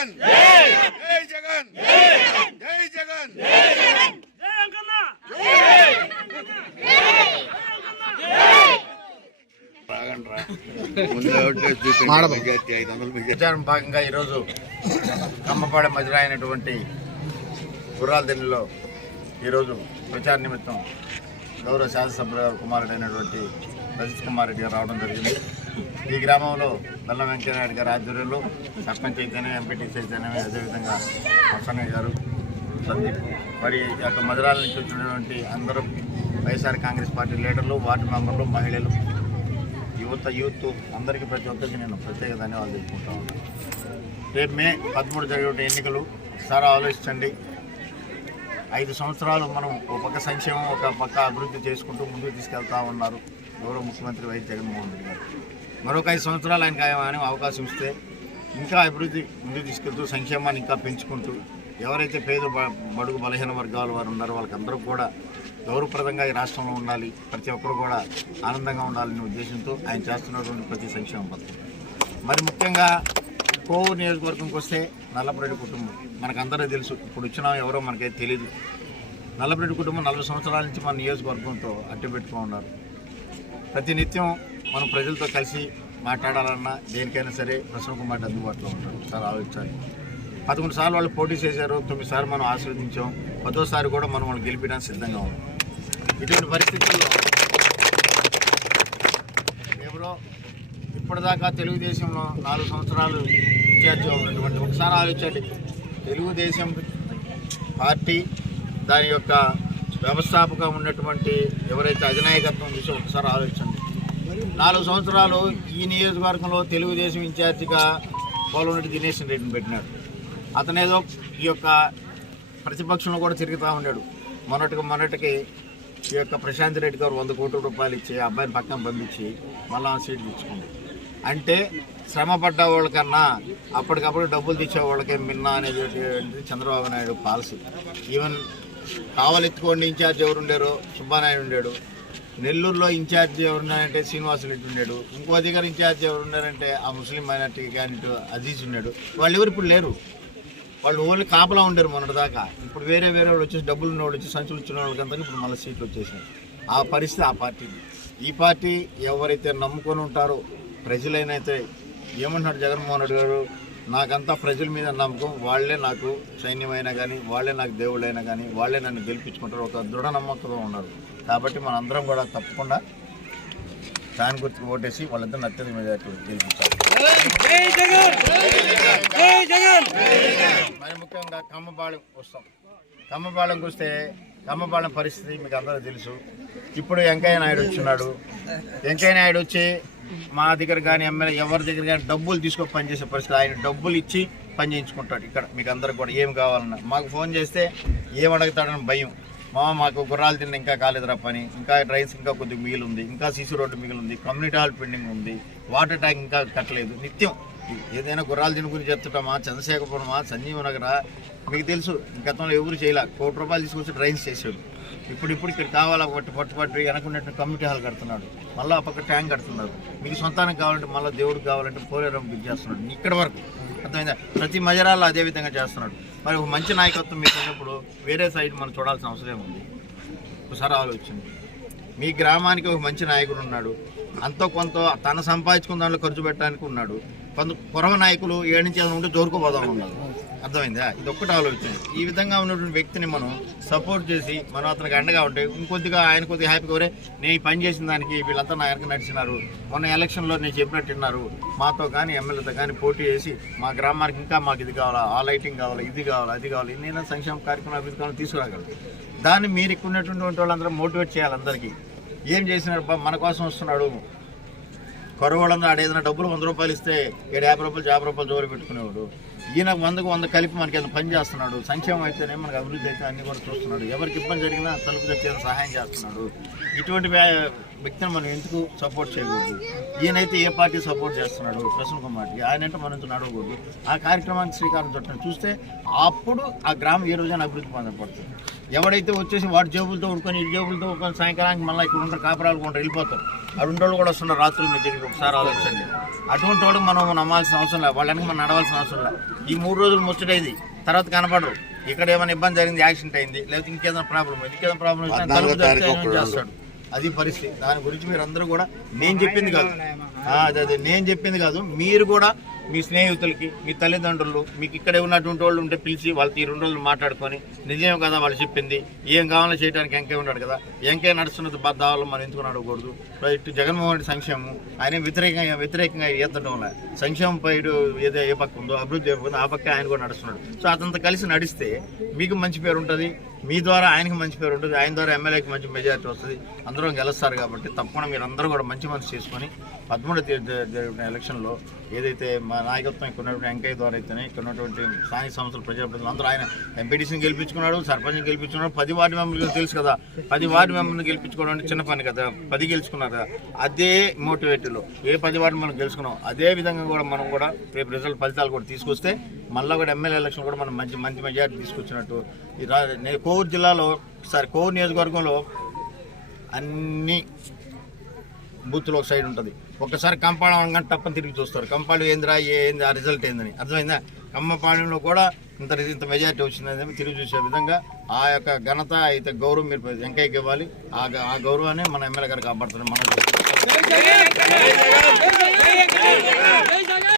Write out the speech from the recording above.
జగన్ జై జగన్ జై జగన్ ప్రచారం భాగంగా ఈరోజు కమ్మపాడెం మజిరా అయినటువంటి గుర్రాలదిన్నెలో ఈరోజు ప్రచార నిమిత్తం గౌరవ శాసనసభ్యుల కుమారుడు అయినటువంటి రజిత్ కుమార్ రెడ్డి గారు రావడం జరిగింది. ఈ గ్రామంలో బెల్లం వెంకయ్యనాయుడు గారి ఆధ్వర్యంలో సర్పంచ్ అయితేనే, ఎంపీటీసీ అయితేనే, అదేవిధంగా వసన్నయ్య గారు, సందీప్, మరి అక్కడ మధురాల నుంచి వచ్చినటువంటి అందరూ వైఎస్ఆర్ కాంగ్రెస్ పార్టీ లీడర్లు, వార్డు మెంబర్లు, మహిళలు, యూత్ అందరికీ ప్రతి ఒక్కరికి నేను ప్రత్యేక ధన్యవాదాలు తెలుపుకుంటా ఉన్నాను. రేపు మే 13 జరిగే ఎన్నికలు ఒకసారి ఆలోచించండి. 5 సంవత్సరాలు మనం ఒక పక్క సంక్షేమం, ఒక పక్క అభివృద్ధి చేసుకుంటూ ముందుకు తీసుకెళ్తా ఉన్నారు గౌరవ ముఖ్యమంత్రి వైఎస్ జగన్మోహన్ రెడ్డి గారు. మరొక 5 సంవత్సరాలు ఆయనకు అవకాశం ఇస్తే ఇంకా అభివృద్ధి ముందుకు తీసుకెళ్తూ సంక్షేమాన్ని ఇంకా పెంచుకుంటూ ఎవరైతే పేద బడుగు బలహీన వర్గాల వారు ఉన్నారో వాళ్ళకందరూ కూడా గౌరవప్రదంగా ఈ రాష్ట్రంలో ఉండాలి, ప్రతి ఒక్కరు కూడా ఆనందంగా ఉండాలనే ఉద్దేశంతో ఆయన చేస్తున్నటువంటి ప్రతి సంక్షేమ పథకం. మరి ముఖ్యంగా కోవూరు నియోజకవర్గంకి వస్తే నల్లపరెడ్డి కుటుంబం మనకందరూ తెలుసు. ఇప్పుడు వచ్చినా ఎవరో మనకైతే తెలియదు. నల్లపరెడ్డి కుటుంబం 40 సంవత్సరాల నుంచి మన నియోజకవర్గంతో అట్టపెట్టుకుని ఉన్నారు. ప్రతి నిత్యం మనం ప్రజలతో కలిసి మాట్లాడాలన్నా దేనికైనా సరే ప్రసన్న కుమార్ అందుబాటులో ఉంటారు. సార్ ఆలోచించాలి. 11 సార్లు వాళ్ళు పోటీ చేశారు, 9 సార్లు మనం ఆశీర్వదించాం, 10వ కూడా మనం వాళ్ళు గెలిపించడానికి సిద్ధంగా ఉన్నాం. ఇటువంటి పరిస్థితుల్లో ఎవరో ఇప్పటిదాకా తెలుగుదేశంలో 4 సంవత్సరాలు ఇన్ఛార్జిగా ఉన్నటువంటి, ఒకసారి ఆలోచించండి, తెలుగుదేశం పార్టీ దాని యొక్క వ్యవస్థాపకంగా ఉన్నటువంటి ఎవరైతే అధినాయకత్వం చూసో ఒకసారి ఆలోచించండి. 4 సంవత్సరాలు ఈ నియోజకవర్గంలో తెలుగుదేశం ఇన్ఛార్జిగా పోలవరెడ్డి దినేష్ రెడ్డిని పెట్టినాడు. అతనేదో ఈ యొక్క ప్రతిపక్షంలో కూడా తిరుగుతూ ఉన్నాడు. మొన్నటికి ఈ యొక్క ప్రశాంత్ రెడ్డి గారు 100 కోట్ల రూపాయలు ఇచ్చి అబ్బాయిని పక్కన పంపించి మళ్ళా సీట్లు తెచ్చుకుంది. అంటే శ్రమ పడ్డ వాళ్ళకన్నా అప్పటికప్పుడు డబ్బులు తెచ్చే వాళ్ళకే మిన్నా అనేది చంద్రబాబు నాయుడు పాలసీ. ఈవెన్ కావలెత్తుకోండి ఇన్ఛార్జ్ ఎవరు ఉండారో సుబ్బానాయుడు ఉండాడు. నెల్లూరులో ఇన్ఛార్జ్ ఎవరున్నారంటే శ్రీనివాసరెడ్డి ఉన్నాడు. ఇంకో దగ్గర ఇన్ఛార్జ్ ఎవరు ఉన్నారంటే ఆ ముస్లిం మైనార్టీ క్యాండిడేట్ అజీజ్ ఉన్నాడు. వాళ్ళు ఎవరు ఇప్పుడు లేరు. వాళ్ళు ఓన్లీ కాపలా ఉండరు మొన్నటిదాకా. ఇప్పుడు వేరే వాళ్ళు వచ్చేసి డబ్బులు ఉన్న వాళ్ళు వచ్చి సంచులు ఇచ్చిన వాళ్ళకంతా ఇప్పుడు మళ్ళీ సీట్లు వచ్చేసినాయి. ఆ పరిస్థితి ఆ పార్టీది. ఈ పార్టీ ఎవరైతే నమ్ముకొని ఉంటారో ప్రజలైనైతే ఏమంటున్నాడు జగన్మోహన్ రెడ్డి గారు, నాకంతా ప్రజల మీద నమ్మకం, వాళ్లే నాకు సైన్యమైనా కానీ, వాళ్లే నాకు దేవుళ్ళైనా కానీ, వాళ్లే నన్ను గెలిపించుకుంటారు, ఒక దృఢ నమ్మకంతో ఉన్నారు. కాబట్టి మనందరం కూడా తప్పకుండా దాని గుర్తుకు ఓటేసి వాళ్ళందరూ అత్యధిక మెజారిటీ గెలిపించాలి. మరి ముఖ్యంగా కమ్మపాళెం వస్తాం. కమ్మపాళెంకి వస్తే కమ్మపాళెం పరిస్థితి మీకు అందరూ తెలుసు. ఇప్పుడు వెంకయ్య నాయుడు వచ్చినాడు. వెంకయ్య నాయుడు వచ్చి మా దగ్గర కానీ ఎమ్మెల్యే ఎవరి దగ్గర కానీ డబ్బులు తీసుకొని పనిచేసే పరిస్థితి. ఆయన డబ్బులు ఇచ్చి పని చేయించుకుంటాడు. ఇక్కడ మీకు అందరికి కూడా ఏం కావాలన్నా మాకు ఫోన్ చేస్తే ఏం అడుగుతాడని భయం. మాకు గుర్రాలదిన్నె ఇంకా కాలేదురా పని, ఇంకా డ్రైన్స్ ఇంకా కొద్దిగా మిగిలి ఉంది, ఇంకా సీసీ రోడ్డు మిగిలి ఉంది, కమ్యూనిటీ హాల్ పెండింగ్ ఉంది, వాటర్ ట్యాంక్ ఇంకా కట్టలేదు. నిత్యం ఏదైనా గుర్రాలదిన్నె గురించి చెప్తుంటామా, చంద్రశేఖరపురమా, సంజీవ నగరా, మీకు తెలుసు. గతంలో ఎవరు చేయలే. 1 కోటి రూపాయలు తీసుకొచ్చి డ్రైన్స్ చేసాడు. ఇప్పుడు ఇక్కడ కావాలా పట్టు వెనకున్నట్టు కమ్యూనిటీ హాల్ కడుతున్నాడు. మళ్ళీ ఆ పక్క ట్యాంక్ కడుతున్నారు. మీకు సొంతానికి కావాలంటే మళ్ళీ దేవుడికి కావాలంటే పోలేరం బిగ్ చేస్తున్నాడు. ఇక్కడ వరకు అర్థమైందా? ప్రతి మజరాల్లో అదే విధంగా చేస్తున్నాడు. మరి ఒక మంచి నాయకత్వం మీకు ఉన్నప్పుడు వేరే సైడ్ మనం చూడాల్సిన అవసరం ఉంది. ఒకసారి ఆలోచించండి. మీ గ్రామానికి ఒక మంచి నాయకుడు ఉన్నాడు. అంతో కొంత తన సంపాదించుకున్న దాంట్లో ఖర్చు పెట్టడానికి ఉన్నాడు. కొంత పొరవ నాయకులు 7 నుంచి 8 ఉంటే జోరుకోపోదాం ఉన్నారు. అర్థమైందా? ఇది ఒక్కటి ఆలోచించండి. ఈ విధంగా ఉన్నటువంటి వ్యక్తిని మనం సపోర్ట్ చేసి మనం అతనికి అండగా ఉంటే ఇంకొద్దిగా ఆయన కొద్దిగా హ్యాపీగా వరే నేను ఈ పని చేసిన దానికి వీళ్ళంతా నా వెనక నడిచినారు, మొన్న ఎలక్షన్లో నేను చెప్పినట్టున్నారు, మాతో కానీ ఎమ్మెల్యేతో కానీ పోటీ చేసి మా గ్రామానికి ఇంకా మాకు ఇది కావాలా, ఆ లైటింగ్ కావాలా, ఇది కావాలా, అది కావాలి, నేను సంక్షేమ కార్యక్రమం అభివృద్ధి కావాలని తీసుకురాగలరు. దాన్ని మీరు ఇక్కడ ఉన్నటువంటి వాళ్ళందరూ మోటివేట్ చేయాలి. అందరికీ ఏం చేసినారు, మన కోసం వస్తున్నాడు. కొరవాళ్ళందరూ ఆడేదైనా డబ్బులు 100 రూపాయలు ఇస్తే 50 రూపాయలు 50 రూపాయలు జోలు పెట్టుకునేవాడు. ఈయన 100కు 100 కలిపి మనకి ఎంత పని చేస్తున్నాడు. సంక్షేమం అయితేనే మనకు అభివృద్ధి అయితే అన్నీ కూడా చూస్తున్నాడు. ఎవరికి ఇబ్బంది జరిగినా తలుపు తెచ్చేది సహాయం చేస్తున్నాడు. ఇటువంటి వ్యక్తిని మనం ఎందుకు సపోర్ట్ చేయకూడదు? ఈయనైతే ఏ పార్టీ సపోర్ట్ చేస్తున్నాడు ప్రసన్న కుమార్కి, ఆయన అంటే మనం నడవకూడదు. ఆ కార్యక్రమానికి శ్రీకారం చుట్టడం చూస్తే అప్పుడు ఆ గ్రామం ఏ రోజైనా అభివృద్ధి పొందబడుతుంది. ఎవడైతే వచ్చేసి వాడు జేబులతో ఉడుకొని ఇటు జేబులతో ఉడుకొని సాయంకాలానికి మళ్ళీ ఇక్కడ ఉంటారు కాపురాలు కొంటారు వెళ్ళిపోతారు. అటువంటి కూడా వస్తున్నారు రాత్రులు మీ దగ్గరికి ఒకసారి ఆలోచించండి. అటువంటి వాళ్ళు మనం నమ్మాల్సిన అవసరం లేదు, వాళ్ళకి మనం నడవాల్సిన అవసరం లేదు. ఈ 3 రోజులు ముచ్చటైంది, తర్వాత కనపడరు. ఇక్కడ ఏమైనా ఇబ్బంది జరిగింది, యాక్సిడెంట్ అయింది, లేకపోతే ఇంకేదైనా ప్రాబ్లం చేస్తాడు. అది పరిస్థితి. దాని గురించి మీరు అందరూ కూడా నేను చెప్పింది కాదు, అదే నేను చెప్పింది కాదు, మీరు కూడా మీ స్నేహితులకి, మీ తల్లిదండ్రులు, మీకు ఇక్కడే ఉన్నటువంటి వాళ్ళు ఉంటే పిలిచి వాళ్ళకి ఈ 2 రోజులు మాట్లాడుకొని నిజమే కదా వాళ్ళు చెప్పింది, ఏం కావాలో చేయడానికి ఎంకే ఉన్నాడు కదా, ఎంకే నడుస్తున్నది దావాలో మనం ఎందుకు నడవకూడదు. ఇటు జగన్మోహన్ రెడ్డి సంక్షేమం ఆయన వ్యతిరేకంగా ఎత్తడం వల్ల సంక్షేమంపై ఏదో ఏ పక్క ఉందో అభివృద్ధి ఆ పక్క ఆయన కూడా నడుస్తున్నాడు. సో అతనితో కలిసి నడిస్తే మీకు మంచి పేరు ఉంటుంది, మీ ద్వారా ఆయనకి మంచి పేరు ఉంటుంది, ఆయన ద్వారా ఎమ్మెల్యేకి మంచి మెజారిటీ వస్తుంది, అందరూ గెలుస్తారు. కాబట్టి తప్పకుండా మీరు అందరూ కూడా మంచి మనసు చేసుకొని 13 ఎలక్షన్లో ఏదైతే మా నాయకత్వం ఇక్కడ ఉన్నటువంటి వెంకయ్య ద్వారా అయితేనే ఇక్కడ ఉన్నటువంటి స్థానిక సంస్థల ప్రజాప్రతినిధులు అందరూ ఆయన ఎంపీటీసీని గెలిపించుకున్నాడు, సర్పంచ్ని గెలిపించుకున్నాడు, 10 వార్డు మెంబర్లు తెలుసు కదా, 10 వార్డు మెంబర్ని గెలిపించుకోవడం అంటే చిన్న పని కదా, 10 గెలుచుకున్నారు కదా. అదే మోటివేటివ్లో ఏ 10 వార్డు మనం గెలుచుకున్నాం అదే విధంగా కూడా మనం కూడా రేపు ఫలితాలు కూడా తీసుకొస్తే మళ్ళీ కూడా ఎమ్మెల్యే ఎలక్షన్ కూడా మనం మంచి మెజారిటీ తీసుకొచ్చినట్టు. కోవూరు జిల్లాలో కోవూరు నియోజకవర్గంలో అన్ని బూత్లో ఒక సైడ్ ఉంటుంది. ఒక్కసారి కంపాళం అనగానే తప్పని తిరిగి చూస్తారు, కంపాళం ఏంది ఆ రిజల్ట్ ఏందని. అర్థమైందా? కమ్మపాళెంలో కూడా ఇంత మెజారిటీ వచ్చిందని తిరిగి చూసే విధంగా ఆ యొక్క ఘనత అయితే గౌరవం మీరు వెంకయ్యకి ఇవ్వాలి. ఆ గౌరవాన్ని మన ఎమ్మెల్యే గారు కాపాడుతున్నారు. మన